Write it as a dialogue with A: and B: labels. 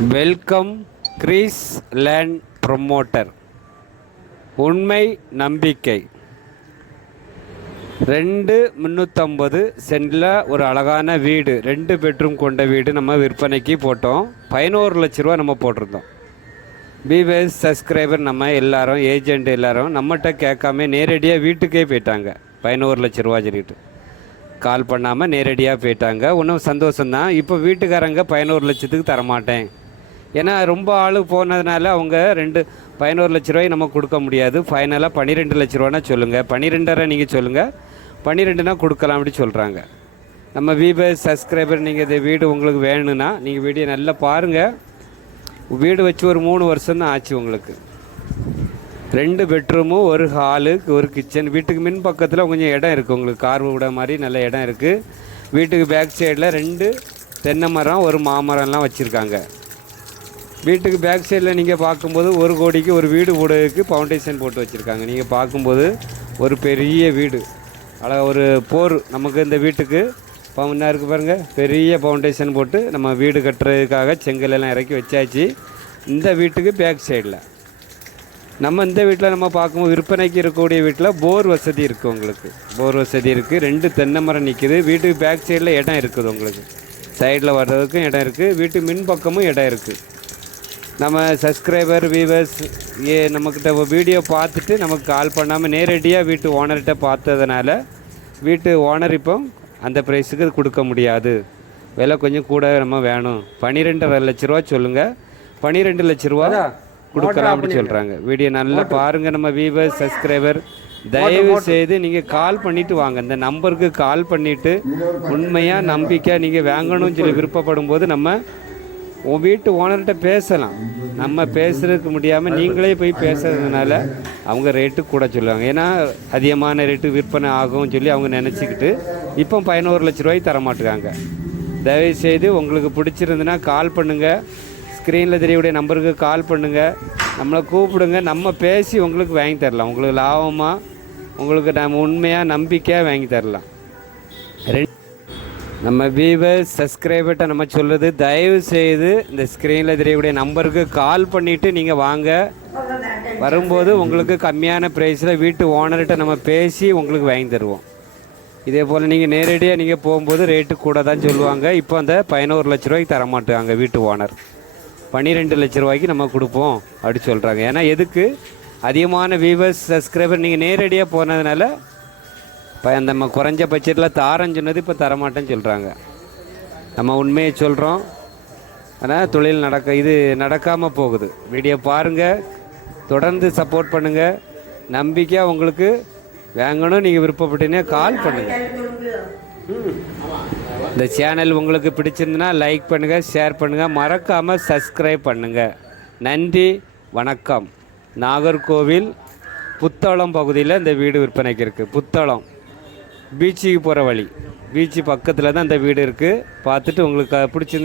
A: Welcome Greece land promoter. உண்மை நம்பிக்கை. ரெண்டு முந்நூற்றம்பது சென்டில் ஒரு அழகான வீடு ரெண்டு பெட்ரூம் கொண்ட வீடு நம்ம விற்பனைக்கு போட்டோம். பதினோரு லட்ச ரூபா நம்ம போட்டிருந்தோம். பிபிஎஸ் சப்ஸ்கிரைபர் நம்ம எல்லாரும் ஏஜெண்ட் எல்லாரும். நம்மகிட்ட கேட்காம நேரடியாக வீட்டுக்கே போயிட்டாங்க. பதினோரு லட்ச ரூபா சொல்லிட்டு. கால் பண்ணாமல் நேரடியாக போயிட்டாங்க. இன்னும் சந்தோஷம்தான். இப்போ வீட்டுக்காரங்க பதினோரு லட்சத்துக்கு தரமாட்டேன். ஏன்னா ரொம்ப ஆள் போனதுனால அவங்க ரெண்டு பதினோரு லட்ச ரூபாய் நம்ம கொடுக்க முடியாது. ஃபைனலாக பன்னிரெண்டு லட்ச ரூபானா சொல்லுங்கள் பன்னிரெண்டரை நீங்கள் சொல்லுங்கள் பன்னிரெண்டுனா கொடுக்கலாம் அப்படி சொல்கிறாங்க நம்ம விபஸ் சப்ஸ்கிரைபர் நீங்கள் இந்த வீடு உங்களுக்கு வேணும்னா நீங்கள் வீடியோ நல்லா பாருங்கள் வீடு வச்சு ஒரு மூணு வருஷம் தான் ஆச்சு உங்களுக்கு. ரெண்டு பெட்ரூமும் ஒரு ஹாலு ஒரு கிச்சன் வீட்டுக்கு மின் பக்கத்தில் கொஞ்சம் இடம் இருக்குது உங்களுக்கு. கார் விட மாதிரி நல்ல இடம் இருக்குது வீட்டுக்கு பேக் சைடில் ரெண்டு தென்னை மரம் ஒரு மாமரம்லாம் வச்சுருக்காங்க. வீட்டுக்கு பேக் சைடில் நீங்கள் பார்க்கும்போது ஒரு கோடிக்கு ஒரு வீடு போடுறதுக்கு ஃபவுண்டேஷன் போட்டு வச்சுருக்காங்க. நீங்கள் பார்க்கும்போது ஒரு பெரிய வீடு. அழகா ஒரு போர் நமக்கு இந்த வீட்டுக்கு. இப்போ என்ன இருக்குது பாருங்கள் பெரிய ஃபவுண்டேஷன் போட்டு நம்ம வீடு கட்டுறதுக்காக செங்கல் எல்லாம் இறக்கி வச்சாச்சு. இந்த வீட்டுக்கு பேக் சைடில் நம்ம இந்த வீட்டில் நம்ம பார்க்கும்போது விற்பனைக்கு இருக்கக்கூடிய வீட்டில் போர் வசதி இருக்குது உங்களுக்கு. போர் வசதி இருக்குது ரெண்டு தென்னை மரம் நிற்கிது வீட்டுக்கு பேக் சைடில் இடம் இருக்குது உங்களுக்கு. சைடில் வர்றதுக்கும் இடம் இருக்குது வீட்டு மின் பக்கமும் இடம் இருக்குது நம்ம சப்ஸ்கிரைபர் வியூவர்ஸ் ஏ நம்மக்கிட்ட வீடியோ பார்த்துட்டு நமக்கு கால் பண்ணாமல் நேரடியாக வீட்டு ஓனர்கிட்ட பார்த்ததுனால வீட்டு ஓனர் இப்போ அந்த ப்ரைஸுக்கு கொடுக்க முடியாது. விலை கொஞ்சம் கூட நம்ம வேணும். பன்னிரெண்டரை லட்ச ரூபா சொல்லுங்கள் பன்னிரெண்டு லட்ச ரூபா கொடுக்கலாம் அப்படின்னு சொல்கிறாங்க வீடியோ நல்லா பாருங்கள் நம்ம வியூவர்ஸ் சப்ஸ்கிரைபர் தயவு செய்து நீங்கள் கால் பண்ணிவிட்டு வாங்க. இந்த நம்பருக்கு கால் பண்ணிவிட்டு உண்மையாக நம்பிக்கை நீங்கள் வாங்கணும்னு சொல்லி விருப்பப்படும் போது நம்ம உன் வீட்டு ஓனர்கிட்ட பேசலாம். நம்ம பேசுறதுக்கு முடியாமல் நீங்களே போய் பேசுறதுனால அவங்க ரேட்டு கூட சொல்லுவாங்க. ஏன்னா அதிகமான ரேட்டு விற்பனை ஆகும்னு சொல்லி அவங்க நினச்சிக்கிட்டு இப்போ பதினோரு லட்ச ரூபாய்க்கு தர தயவு தயவுசெய்து உங்களுக்கு பிடிச்சிருந்துன்னா கால் பண்ணுங்கள் ஸ்க்ரீனில் தெரியக்கூடிய நம்பருக்கு கால் பண்ணுங்கள் நம்மளை கூப்பிடுங்க. நம்ம பேசி உங்களுக்கு வாங்கி தரலாம். உங்களுக்கு லாபமாக உங்களுக்கு நம்ம உண்மையாக நம்பிக்கையாக வாங்கி தரலாம். ரெண்டு நம்ம வீவர்ஸ் சப்ஸ்கிரைபர்கிட்ட நம்ம சொல்கிறது தயவு செய்து இந்த ஸ்க்ரீனில் தெரியக்கூடிய நம்பருக்கு கால் பண்ணிவிட்டு நீங்கள் வாங்க. வரும்போது உங்களுக்கு கம்மியான ப்ரைஸில் வீட்டு ஓனர்கிட்ட நம்ம பேசி உங்களுக்கு வாங்கி தருவோம். இதே போல் நீங்கள் நேரடியாக நீங்கள் போகும்போது ரேட்டு கூட தான் சொல்லுவாங்க. இப்போ அந்த பதினோரு லட்ச ரூபாய்க்கு தர மாட்டாங்க வீட்டு ஓனர் பன்னிரெண்டு லட்ச ரூபாய்க்கு நம்ம கொடுப்போம் அப்படி சொல்கிறாங்க ஏன்னா எதுக்கு? அதிகமான வியூவர்ஸ் சப்ஸ்கிரைபர் நீங்கள் நேரடியாக போனதுனால இப்போ அந்த நம்ம குறைஞ்ச பட்ஜெட்டில் தாரம் சொன்னது இப்போ தரமாட்டேன்னு சொல்கிறாங்க நம்ம உண்மையை சொல்கிறோம் ஆனால் தொழில் நடக்க இது நடக்காமல் போகுது. வீடியோ பாருங்கள் தொடர்ந்து சப்போர்ட் பண்ணுங்கள் நம்பிக்கையாக உங்களுக்கு. வாங்கணும். நீங்கள் விருப்பப்பட்டீங்கன்னா கால் பண்ணுங்கள் இந்த சேனல் உங்களுக்கு பிடிச்சிருந்துன்னா லைக் பண்ணுங்கள் ஷேர் பண்ணுங்கள் மறக்காமல் சப்ஸ்கிரைப் பண்ணுங்கள் நன்றி. வணக்கம். நாகர்கோவில் புத்தளம் பகுதியில் இந்த வீடு விற்பனைக்கு இருக்குது புத்தளம். பீச்சுக்கு போகிற வழி. பீச்சு பக்கத்தில் தான் இந்த வீடு இருக்குது பார்த்துட்டு உங்களுக்கு பிடிச்சிருந்து